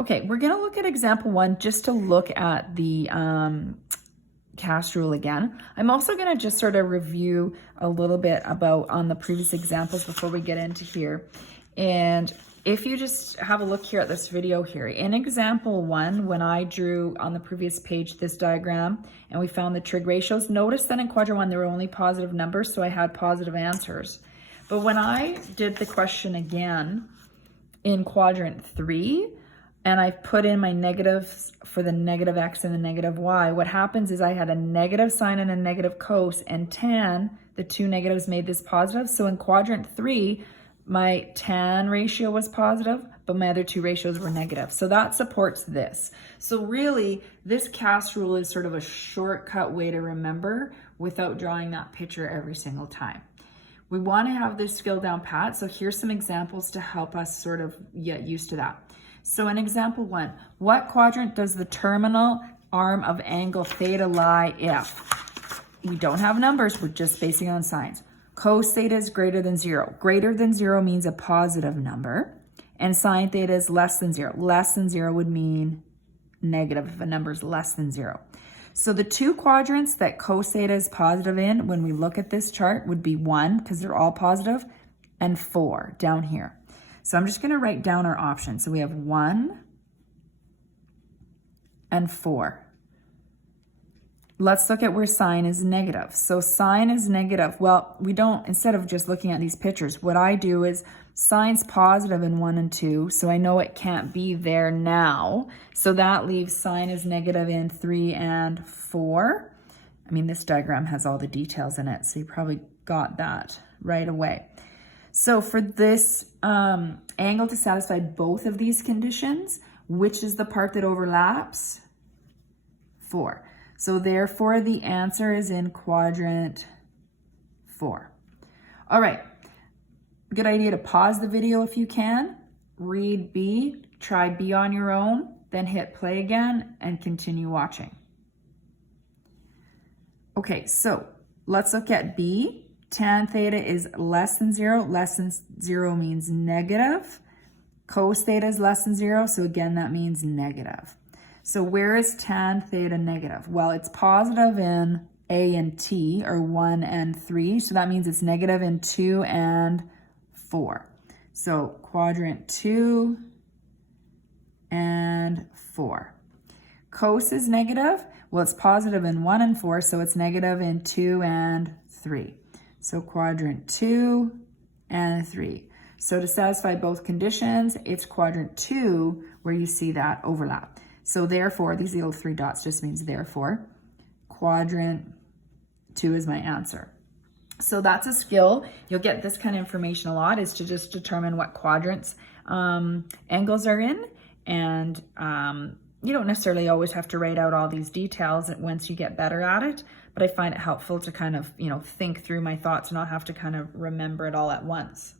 Okay, we're gonna look at example 1 just to look at the CAST rule again. I'm also gonna just sort of review a little bit about on the previous examples before we get into here. And if you just have a look here at this video here, in example 1, when I drew on the previous page this diagram and we found the trig ratios, notice that in quadrant 1 there were only positive numbers, so I had positive answers. But when I did the question again in quadrant 3, and I put in my negatives for the negative x and the negative y, what happens is I had a negative sine and a negative cos, and tan, the two negatives made this positive. So in quadrant 3, my tan ratio was positive, but my other two ratios were negative. So that supports this. So really, this CAST rule is sort of a shortcut way to remember without drawing that picture every single time. We want to have this skill down pat, so here's some examples to help us sort of get used to that. So in example 1, what quadrant does the terminal arm of angle theta lie if? We don't have numbers, we're just basing on signs. Cos theta is greater than 0. Greater than 0 means a positive number, and sine theta is less than 0. Less than 0 would mean negative if a number is less than 0. So the two quadrants that cos theta is positive in when we look at this chart would be 1, because they're all positive, and 4 down here. So I'm just going to write down our options. So we have 1 and 4. Let's look at where sine is negative. So sine is negative. Well, we don't, instead of just looking at these pictures, what I do is sine's positive in 1 and 2, so I know it can't be there now. So that leaves sine is negative in 3 and 4. I mean, this diagram has all the details in it, so you probably got that right away. So for this angle to satisfy both of these conditions, which is the part that overlaps? 4. So therefore the answer is in quadrant 4. All right, good idea to pause the video if you can, read B, try B on your own, then hit play again and continue watching. Okay, so let's look at B. Tan theta is less than 0. Less than 0 means negative. Cos theta is less than 0, so again, that means negative. So where is tan theta negative? Well, it's positive in A and T, or 1 and 3, so that means it's negative in 2 and 4. So quadrant 2 and 4. Cos is negative. Well, it's positive in 1 and 4, so it's negative in 2 and 3. So quadrant 2 and 3. So to satisfy both conditions, it's quadrant 2 where you see that overlap. So therefore, these little 3 dots just means therefore, quadrant 2 is my answer. So that's a skill. You'll get this kind of information a lot, is to just determine what quadrants angles are in. And you don't necessarily always have to write out all these details once you get better at it, but I find it helpful to kind of, think through my thoughts and not have to kind of remember it all at once.